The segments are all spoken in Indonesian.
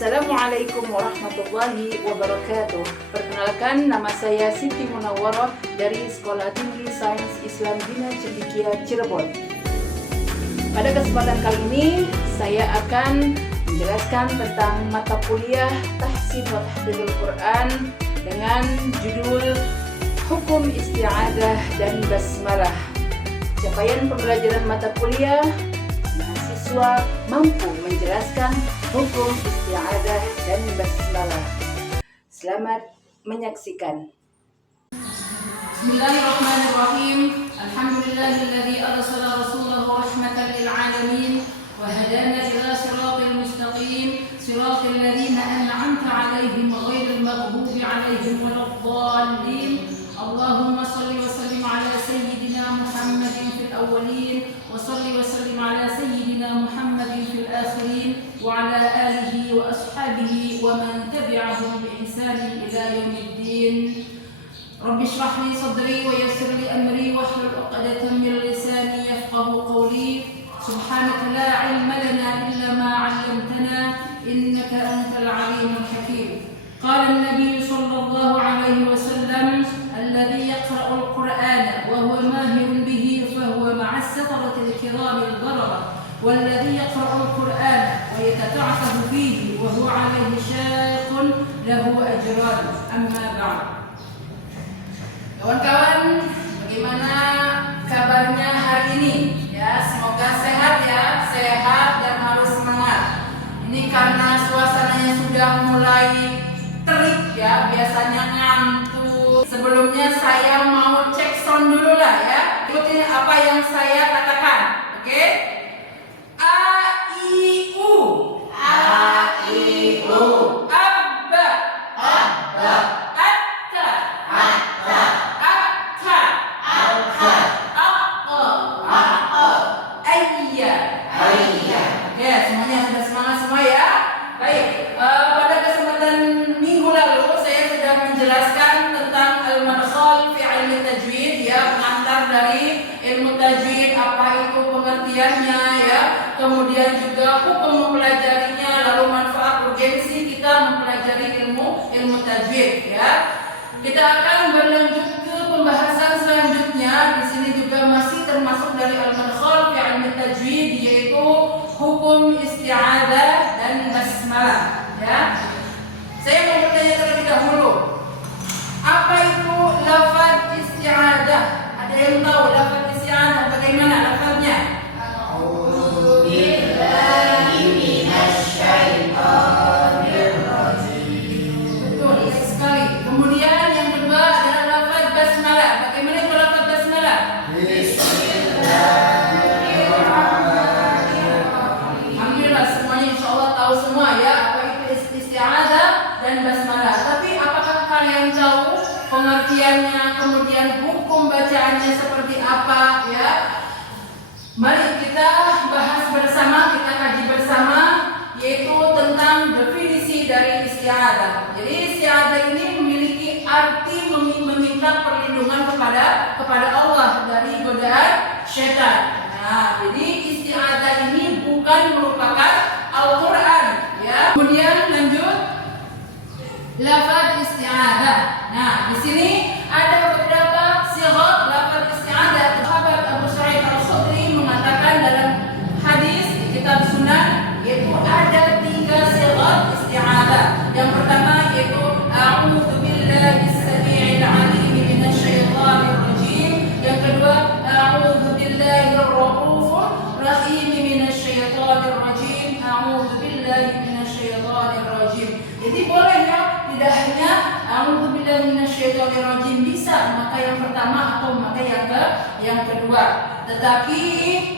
Assalamualaikum warahmatullahi wabarakatuh. Perkenalkan, nama saya Siti Munawwarah dari Sekolah Tinggi Sains Islam Bina Cendekia, Cirebon. Pada kesempatan kali ini, saya akan menjelaskan tentang mata kuliah Tahsin wa Tahfidul Quran dengan judul Hukum Isti'adzah dan Basmalah. Capaian pembelajaran mata kuliah, mahasiswa mampu menjelaskan hukum isti'adzah dan basmalah. Selamat menyaksikan. Bismillahirrahmanirrahim. Alhamdulillahilladzi arsala rasulahu rahmatan lil alamin wa hadana ila siratal mustaqim, siratal ladzina an'amta 'alaihim ghairil maghdubi 'alaihim waladdallin. Allahumma shalli wa sallim ala sayyidina Muhammadin fil awwalin wa shalli wa sallim ala sayyidina Muhammadin fil akhirin wa ala alihi wa ashabihi wa man tabi'ahum bi ihsanin ila yaumiddin. Rabbi shrah li sadri wa yassir li amri wa hlul 'uqdatam min lisani yafqahu qawli. Subhanaka la 'ilma lana illa ma 'allamtana innaka antal 'alimul hakim. Qala an-nabiy sallallahu alaihi wasallam alladhi yaqra'ul Qur'ana wa huwa mahirun bihi fa huwa ma'a as-safarati al-kiram al-barara walladhi yaqra'ul Qur'ana wa yatata'aqqabu fihi wa huwa 'alayhi shaqqun lahu ajran. Amma ba'd. Kawan-kawan, bagaimana kabarnya hari ini? Ya, semoga sehat ya, sehat dan harus semangat. Ini karena suasananya sudah mulai terik ya, biasanya ngantuk. Sebelumnya saya mau cek sound dulu lah ya. Ikutin apa yang saya katakan, oke? A, I, U. A, I, U. Abba. Abba. Atta. Atta. Akka. Akka. Aqqa. Aqqa. Ayya. Ayya. Oke, semuanya sudah semangat semua ya? Baik, pada kesempatan minggu lalu saya sudah menjelaskan tentang al-madkhal fi ilmi tajwid ya, pengantar dari ilmu tajwid, apa itu pengertiannya ya, kemudian juga hukum mempelajarinya, lalu manfaat urgensi kita mempelajari ilmu tajwid ya. Kita akan berlanjut ke pembahasan selanjutnya. Di sini juga masih termasuk dari al-madkhal fi ilmi tajwid, yaitu hukum isti'adzah dan basmalah ya. Saya mau bertanya terlebih dahulu, apa itu lafaz isti'adzah? Ada yang tahu lafaz isti'adzah bagaimana lafaznya? A'udzu billahi minasy syaithanir rajim. Betul sekali. Kemudian yang kedua adalah lafaz basmalah. Bagaimana itu lafaz basmalah? Semua ya, apa itu isti'adzah dan basmalah. Tapi apakah kalian tahu pengertiannya, kemudian hukum bacaannya seperti apa ya? Mari kita bahas bersama, kita kaji bersama, yaitu tentang definisi dari isti'adzah. Jadi isti'adzah ini memiliki arti meminta perlindungan kepada Allah dari godaan syaitan. Nah, jadi isti'adzah ini bukan merupakan Al-Quran ya. Kemudian lanjut lafaz isti'adzah. Nah, di sini ada beberapa sighat lafaz isti'adzah. Sahabat Abu Sa'id Al-Khudri mengatakan dalam hadis di kitab Sunan, yaitu ada 3 sighat isti'adzah. Yang pertama yaitu a'udzu billahi as-sami'il 'alim minasy syaithanir rajim. Yang kedua a'udzu billahi ar-rahmanir rahim minasy syaithanir rajim. A'udzu billahi minasyaitonir rajim. Jadi boleh ya, tidak hanya a'udzu billahi minasyaitonir rajim bisa maka yang pertama atau maka yang kedua. Tetapi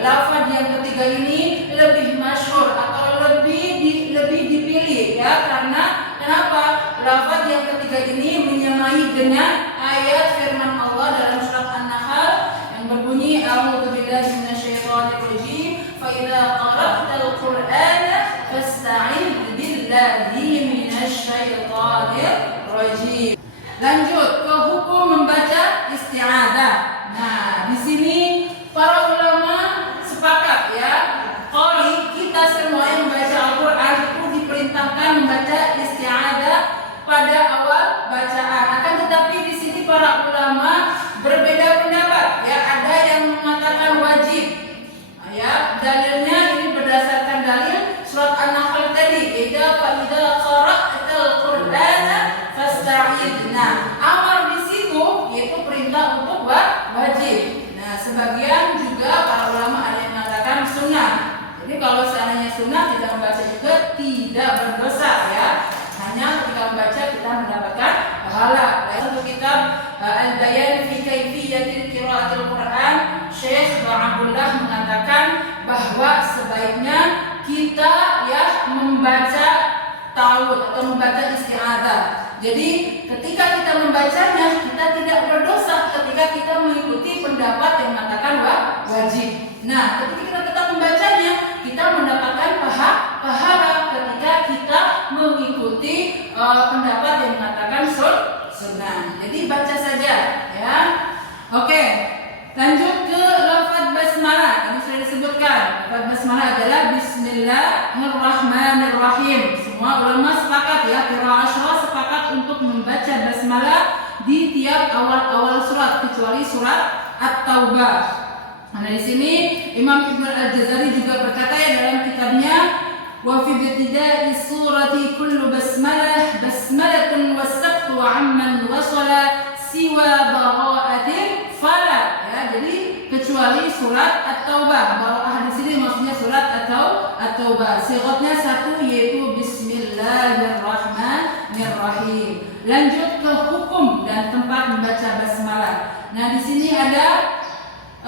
lafaz yang ketiga ini lebih masyhur atau lebih dipilih ya, karena kenapa? Lafaz yang ketiga ini menyamai dengan ayat firman Allah dalam surat An-Nahl yang berbunyi a'udzu billahi minasyaitonir rajim fa idza qara'tal qur'ana fasta'in billahi minasyaitonir rajim. Lanjut ke hukum membaca isti'adzah. Nah, di sini para ulama sepakat ya, qari kita semua yang membaca Al-Qur'an itu diperintahkan membaca yaitu fa'idza qara'tal Qur'ana fasta'idz. Nah, amar di situ yaitu perintah untuk wajib. Nah, sebagian juga para ulama ada yang mengatakan sunnah. Jadi kalau seandainya sunnah tidak membaca juga tidak berdosa ya. Hanya ketika membaca kita mendapatkan pahala. Untuk kitab Al-Bayan fi Kaifiyatil Qiraatil Quran, Syekh Abdullah mengatakan bahwa sebaiknya kita ya membaca ta'awudz atau membaca isti'adzah. Jadi ketika kita membacanya kita tidak berdosa ketika kita mengikuti pendapat yang mengatakan wajib. Nah, ketika kita membacanya kita mendapatkan pahala ketika kita mengikuti pendapat yang mengatakan sunnah. Jadi baca saja ya. Oke, lanjut ke lafaz basmalah. Tadi sudah disebutkan. Lafaz basmalah adalah Bismillahirrahmanirrahim. Semua ulama sepakat ya, qiraah Asyra sepakat untuk membaca basmalah di tiap awal-awal surat kecuali surat At-Taubah. Nah, di sini Imam Ibnu Al-Jazari juga berkata ya dalam kitabnya wa fi ibtida'i surati kullu basmalah basmalatun wasaqtu amman wasala siwa bara'atin fala ya. Jadi kecuali surat At-Taubah. Bara'ah di sini maksudnya surat At-Taubah. Sigatnya satu yaitu Bismillahirrahmanirrahim. Lanjut ke hukum dan tempat membaca basmalah. Nah, di sini ada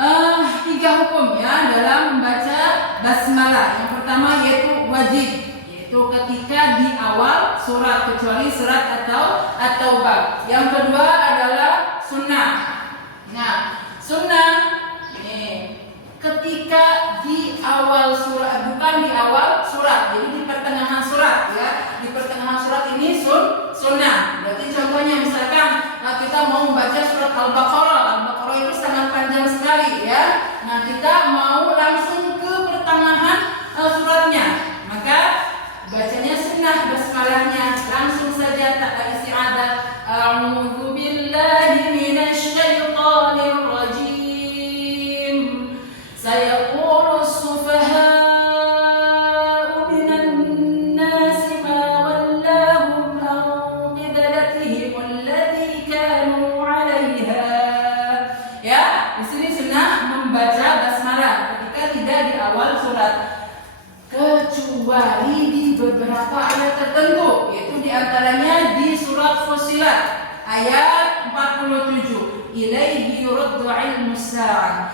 3 hukum ya dalam membaca basmalah. Yang pertama yaitu wajib, yaitu ketika di awal surat kecuali surat At-Taubah. Yang kedua adalah sunnah. Nah, sunnah ketika di awal surat, bukan di awal surat, jadi di pertengahan surat ya. Di pertengahan surat ini sunnah. Berarti contohnya misalkan kita mau membaca surat Al-Baqarah. Al-Baqarah itu sangat panjang sekali ya. Nah, kita mau langsung ke pertengahan suratnya, maka bacanya sunnah basmalahnya langsung saja tak ada isti'adzah. A'udzu billahi minasy syaithanir rajim. Sayaqulu as-sufaha'u minan nasi ma wallahum an qiblatihim allati kanu 'alaiha. Ya, di sini sunnah membaca basmalah ketika tidak di awal surat, kecuali di beberapa ayat tertentu, yaitu diantaranya di surat Fussilat ayat 47, ilaihi yuraddu ilmus sa'ah.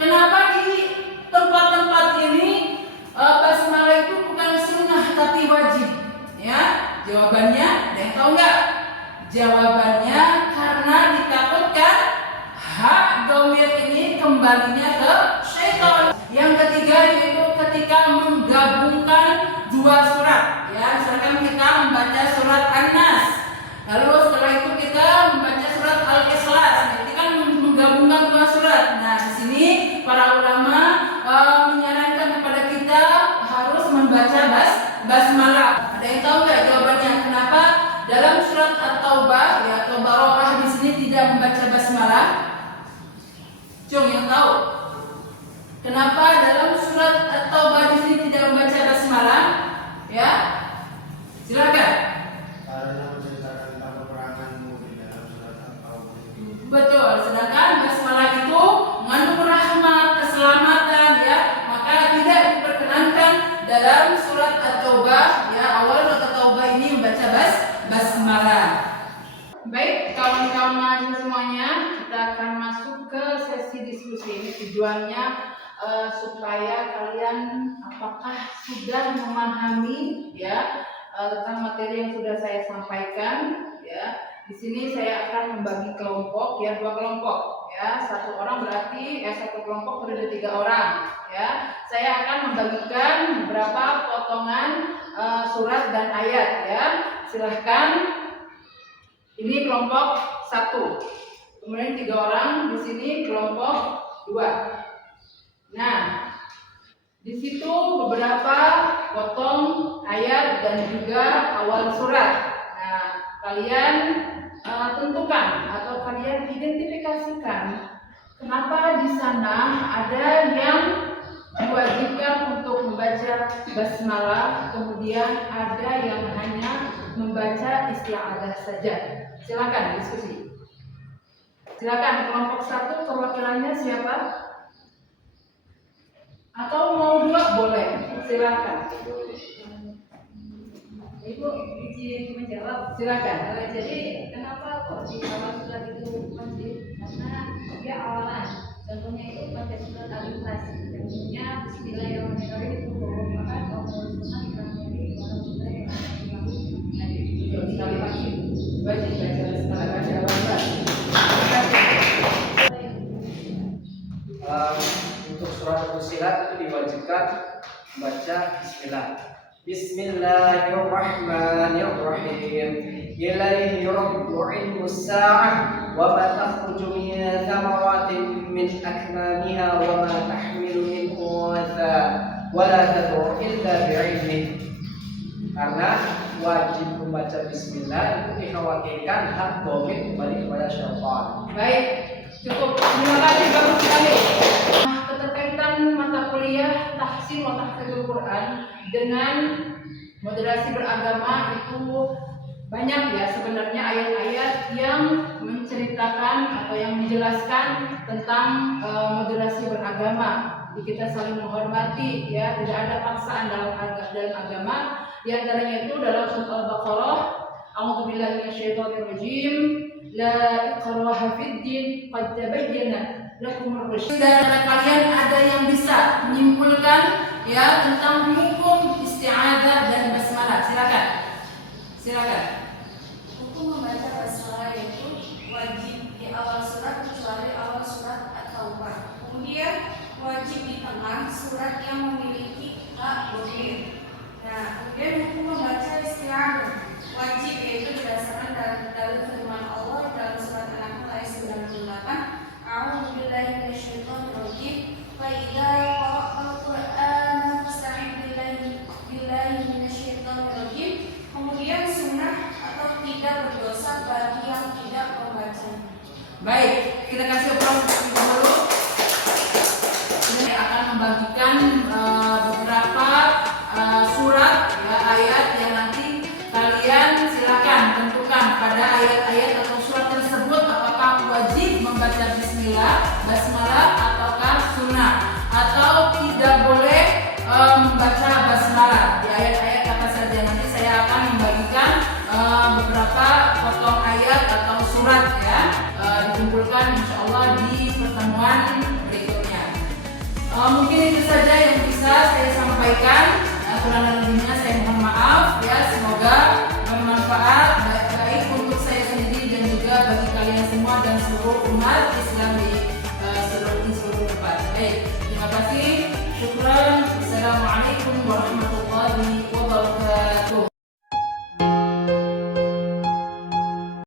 Kenapa di tempat-tempat ini basmalah itu bukan sunnah tapi wajib? Ya, jawabannya ada yang tahu nggak? Jawabannya karena ditakutkan hak dhamir ini kembalinya ke syaitan. Yang ketiga yaitu ketika menggabungkan 2 surat. Ya, misalkan kita membaca surat An-Nas, lalu setelah itu kita membaca surat Al-Ikhlas. Nanti kan menggabungkan 2 surat. Nah, di sini para ulama menyarankan kepada kita harus membaca basmalah. Ada yang tahu nggak jawabannya? Kenapa dalam surat At-Taubah ya atau Bara'ah di sini tidak membaca basmalah? Cung yang tahu? Kenapa dalam surat At-Taubah di sini tidak membaca basmalah? Ya, silakan. Karena menceritakan tentang peperanganmu di dalam surat At-Taubah. Betul. Sedangkan basmalah itu mengandung rahmat, keselamatan ya, maka tidak diperkenankan dalam surat At-Taubah ya. Awal surat At-Taubah ini membaca basmalah. Baik, kawan-kawan mahasiswa semuanya, kita akan masuk ke sesi diskusi. Ini tujuannya supaya kalian apakah sudah memahami ya tentang materi yang sudah saya sampaikan ya. Di sini saya akan membagi kelompok ya, 2 kelompok ya. 1 orang berarti satu kelompok terdiri 3 orang ya. Saya akan membagikan beberapa potongan surat dan ayat ya. Silahkan. Ini kelompok 1. Kemudian 3 orang di sini kelompok 2. Nah, di situ beberapa potong ayat dan juga awal surat. Nah, kalian tentukan atau kalian identifikasikan kenapa di sana ada yang diwajibkan untuk membaca basmalah, kemudian ada yang hanya membaca isti'adzah saja. Silakan diskusi. Silakan kelompok 1 perwakilannya siapa? Atau mau 2 boleh. Silakan. Ibu izin menjawab. Silakan. Jadi kenapa kok di awal surat itu wajib? Karena dia awalan. Contohnya itu pakai surat Al-Ikhlas. Contohnya Bismillahirrahmanirrahim itu merupakan awal sunnah yang dari Sekali wajib. Wajib baca sekali baca lambat. Untuk surat Fussilat itu diwajibkan baca Bismillah. Bismillahirrahmanirrahim. Ilaihi yurdu ilmus sa'ah wa ma takhruju min thamaratin min akmamiha wa ma tahmilu min untha wa la tad'u illa bi'ilmih. Karena wajib membaca Bismillah itu dikhawatirkan hak domir kembali kepada syaitan. Baik, cukup. Terima kasih, bagus sekali. Nah, keterkaitan mata kuliah tahsin wa tahfidzul Quran dengan moderasi beragama itu banyak ya sebenarnya ayat-ayat yang menceritakan atau yang menjelaskan tentang moderasi beragama. Jadi kita saling menghormati ya, tidak ada paksaan dalam agama. Di antaranya itu dalam surat Al-Baqarah, A'udzubillahi minasyaitonirrajim, la ikraha fid din, qad tabayyana lakumur rusyd. Dan kalian ada yang bisa menyimpulkan ya tentang hukum isti'adzah dan basmalah. Silakan. Silakan. Hukum membaca basmalah itu wajib di awal surat kecuali awal surat At-Taubah. Kemudian wajib di tengah surat yang memiliki hak domir. Nah, kemudian hukum membaca isti'adzah wajib yaitu berdasarkan dalil firman Allah dalam surat An-Nahl ayat 98. A'udzubillahi minasyaitonirrajim. Fa idza qara'tal Qur'ana fasta'idz billahi minasyaitonirrajim. Kemudian sunnah atau tidak berdosa bagi yang tidak membacanya. Baik, kita kasih proses dulu. Ini akan membagikan beberapa surat ya, ayat yang nanti kalian silakan tentukan pada ayat-ayat atau surat tersebut apakah wajib membaca bismillah, basmalah ataukah sunnah, atau tidak boleh membaca basmalah. Di ayat-ayat apa saja nanti saya akan membagikan beberapa potong ayat atau surat ya, dikumpulkan insyaallah di pertemuan berikutnya. Mungkin itu saja yang bisa saya sampaikan. Kurang lebihnya saya mohon maaf ya, semoga bermanfaat baik untuk saya sendiri dan juga bagi kalian semua dan seluruh umat Islam di seluruh tempat. Baik, terima kasih. Syukran. Assalamualaikum warahmatullahi wabarakatuh.